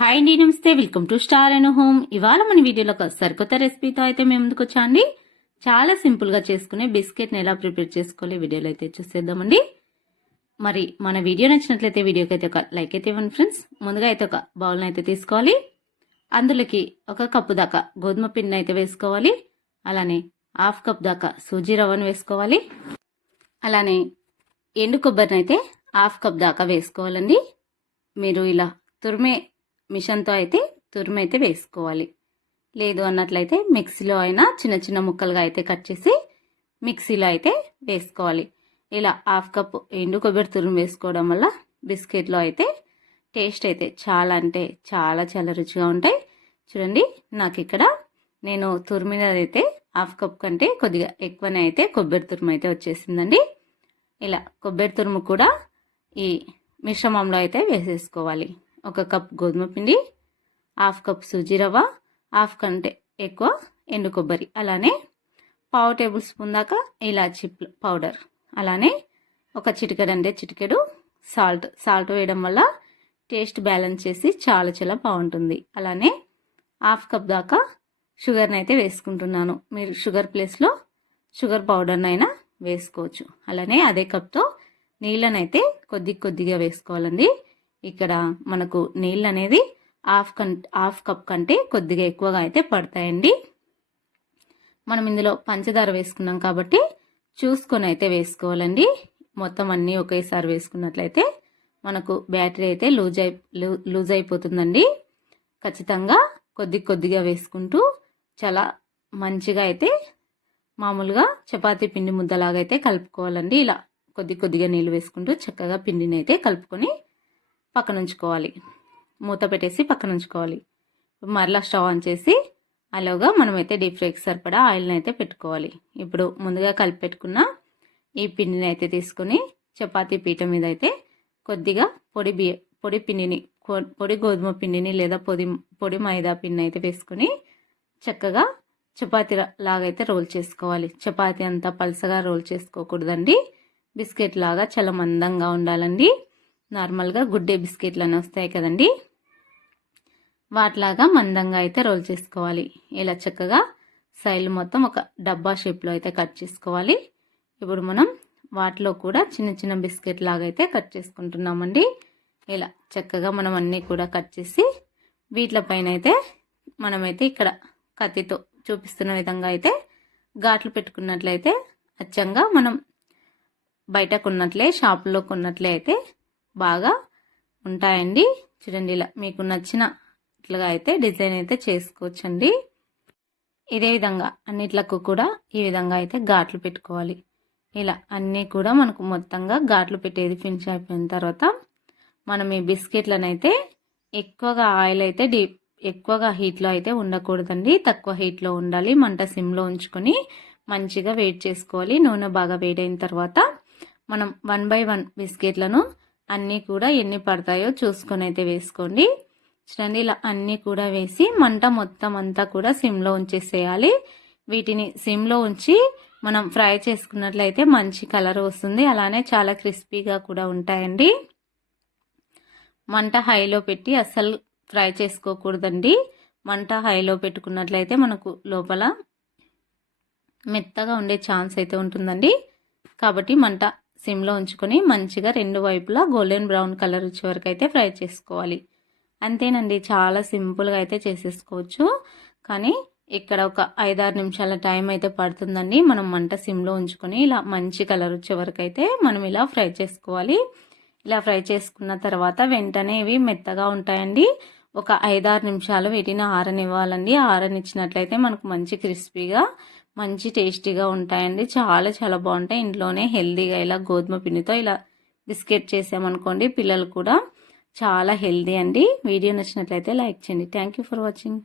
Hi అండి నమస్తే. Welcome to star and home ఇవాళ మన వీడియోలో ఒక సరికొత్త రెసిపీతో అయితే మేము ముందుకు వచ్చాండి చాలా సింపుల్గా చేసుకునే బిస్కెట్ని ఎలా ప్రిపేర్ చేసుకోవాలి వీడియోలో అయితే చూసేద్దామండి. మరి మన వీడియో నచ్చినట్లయితే వీడియోకి అయితే ఒక లైక్ అయితే ఇవ్వండి ఫ్రెండ్స్. ముందుగా అయితే ఒక బౌల్ని అయితే తీసుకోవాలి. అందులోకి ఒక కప్పు దాకా గోధుమ పిండిని అయితే వేసుకోవాలి. అలానే హాఫ్ కప్ దాకా సూజీ రవ్వను వేసుకోవాలి. అలానే ఎండు కొబ్బరిని అయితే హాఫ్ కప్ దాకా వేసుకోవాలండి. మీరు ఇలా తురిమే మిషన్తో అయితే తురుము అయితే వేసుకోవాలి. లేదు అన్నట్లయితే మిక్సీలో అయినా చిన్న చిన్న ముక్కలుగా అయితే కట్ చేసి మిక్సీలో అయితే వేసుకోవాలి. ఇలా హాఫ్ కప్ ఎండు కొబ్బరి తురుము వేసుకోవడం వల్ల బిస్కెట్లో అయితే టేస్ట్ అయితే చాలా అంటే చాలా చాలా రుచిగా ఉంటాయి. చూడండి నాకు ఇక్కడ నేను తురిమినదైతే హాఫ్ కప్ కంటే కొద్దిగా ఎక్కువనే అయితే కొబ్బరి తురుము అయితే వచ్చేసిందండి. ఇలా కొబ్బరి తురుము కూడా ఈ మిశ్రమంలో అయితే వేసేసుకోవాలి. ఒక కప్ గోధుమ పిండి హాఫ్ కప్ సూజీ రవ్వ హాఫ్ కంటే ఎక్కువ ఎండు కొబ్బరి. అలానే పావు టేబుల్ స్పూన్ దాకా ఇలాచి పౌడర్. అలానే ఒక చిటికెడు అంటే చిటికెడు సాల్ట్. సాల్ట్ వేయడం వల్ల టేస్ట్ బ్యాలెన్స్ చేసి చాలా చాలా బాగుంటుంది. అలానే హాఫ్ కప్ దాకా షుగర్ని అయితే వేసుకుంటున్నాను. మీరు షుగర్ ప్లేస్లో షుగర్ పౌడర్నైనా వేసుకోవచ్చు. అలానే అదే కప్తో నీళ్ళనైతే కొద్ది కొద్దిగా వేసుకోవాలండి. ఇక్కడ మనకు నీళ్ళు అనేది హాఫ్ కం హాఫ్ కప్ కంటే కొద్దిగా ఎక్కువగా అయితే పడతాయండి. మనం ఇందులో పంచదార వేసుకున్నాం కాబట్టి చూసుకొని అయితే వేసుకోవాలండి. మొత్తం అన్నీ ఒకేసారి వేసుకున్నట్లయితే మనకు బ్యాటరీ అయితే లూజ్ అయి లూజ్ అయిపోతుందండి. ఖచ్చితంగా కొద్ది కొద్దిగా వేసుకుంటూ చాలా మంచిగా అయితే మామూలుగా చపాతీ పిండి ముద్దలాగా అయితే కలుపుకోవాలండి. ఇలా కొద్ది కొద్దిగా నీళ్ళు వేసుకుంటూ చక్కగా పిండిని అయితే కలుపుకొని పక్కన ఉంచుకోవాలి మూత పెట్టేసి పక్కన ఉంచుకోవాలి మరలా స్టవ్ ఆన్ చేసి అలాగా మనమైతే డీప్ ఫ్రైకి సరిపడా ఆయిల్ని అయితే పెట్టుకోవాలి. ఇప్పుడు ముందుగా కలిపి పెట్టుకున్న ఈ పిండిని అయితే తీసుకుని చపాతీ పీట మీద అయితే కొద్దిగా పొడి బియ్య పొడి పిండిని పొడి గోధుమ పిండిని లేదా పొడి పొడి మైదా పిండిని అయితే వేసుకొని చక్కగా చపాతీ లాగైతే రోల్ చేసుకోవాలి. చపాతీ అంతా పలసగా రోల్ చేసుకోకూడదండి. బిస్కెట్ లాగా చాలా మందంగా ఉండాలండి. నార్మల్గా గుడ్డే బిస్కెట్లు అని వస్తాయి కదండి? వాటిలాగా మందంగా అయితే రోల్ చేసుకోవాలి. ఇలా చక్కగా సైడ్ మొత్తం ఒక డబ్బా షేప్లో అయితే కట్ చేసుకోవాలి. ఇప్పుడు మనం వాటిలో కూడా చిన్న చిన్న బిస్కెట్ లాగా అయితే కట్ చేసుకుంటున్నామండి. ఇలా చక్కగా మనం అన్నీ కూడా కట్ చేసి వీటిపైన అయితే మనమైతే ఇక్కడ కత్తితో చూపిస్తున్న విధంగా అయితే ఘాట్లు పెట్టుకున్నట్లయితే అచ్చంగా మనం బయట కొన్నట్లే షాపులో కొన్నట్లే అయితే బాగా ఉంటాయండి. చూడండి ఇలా మీకు నచ్చినట్లుగా అయితే డిజైన్ అయితే చేసుకోవచ్చండి. ఇదే విధంగా అన్నిట్లకు కూడా ఈ విధంగా అయితే ఘాట్లు పెట్టుకోవాలి. ఇలా అన్నీ కూడా మనకు మొత్తంగా ఘాట్లు పెట్టేది ఫినిష్ అయిపోయిన తర్వాత మనం ఈ బిస్కెట్లను అయితే ఎక్కువగా ఆయిల్ అయితే డీప్ ఎక్కువగా హీట్లో అయితే ఉండకూడదండి. తక్కువ హీట్లో ఉండాలి. మంట సిమ్లో ఉంచుకొని మంచిగా వేడి చేసుకోవాలి. నూనె బాగా వేడైన తర్వాత మనం వన్ బై వన్ బిస్కెట్లను అన్నీ కూడా ఎన్ని పడతాయో చూసుకొని అయితే వేసుకోండి. చూడండి ఇలా అన్నీ కూడా వేసి మంట మొత్తం అంతా కూడా సిమ్లో ఉంచేసేయాలి. వీటిని సిమ్లో ఉంచి మనం ఫ్రై చేసుకున్నట్లయితే మంచి కలర్ వస్తుంది. అలానే చాలా క్రిస్పీగా కూడా ఉంటాయండి. మంట హైలో పెట్టి అస్సలు ఫ్రై చేసుకోకూడదండి. మంట హైలో పెట్టుకున్నట్లయితే మనకు లోపల మెత్తగా ఉండే ఛాన్స్ అయితే ఉంటుందండి. కాబట్టి మంట సిమ్లో ఉంచుకొని మంచిగా రెండు వైపులా గోల్డెన్ బ్రౌన్ కలర్ వచ్చే వరకు అయితే ఫ్రై చేసుకోవాలి. అంతేనండి చాలా సింపుల్గా అయితే చేసేసుకోవచ్చు. కానీ ఇక్కడ ఒక ఐదారు నిమిషాల టైం అయితే పడుతుందండి. మనం మంట సిమ్లో ఉంచుకొని ఇలా మంచి కలర్ వచ్చే వరకు అయితే మనం ఇలా ఫ్రై చేసుకోవాలి. ఇలా ఫ్రై చేసుకున్న తర్వాత వెంటనే ఇవి మెత్తగా ఉంటాయండి. ఒక ఐదారు నిమిషాలు వీటిని ఆరనివ్వాలండి. ఆరనిచ్చినట్లయితే మనకు మంచి క్రిస్పీగా మంచి టేస్టీగా ఉంటాయండి. చాలా చాలా బాగుంటాయి. ఇంట్లోనే హెల్దీగా ఇలా గోధుమ పిండితో ఇలా బిస్కెట్ చేసామనుకోండి పిల్లలు కూడా చాలా హెల్దీ అండి. వీడియో నచ్చినట్లయితే లైక్ చేయండి. Thank for watching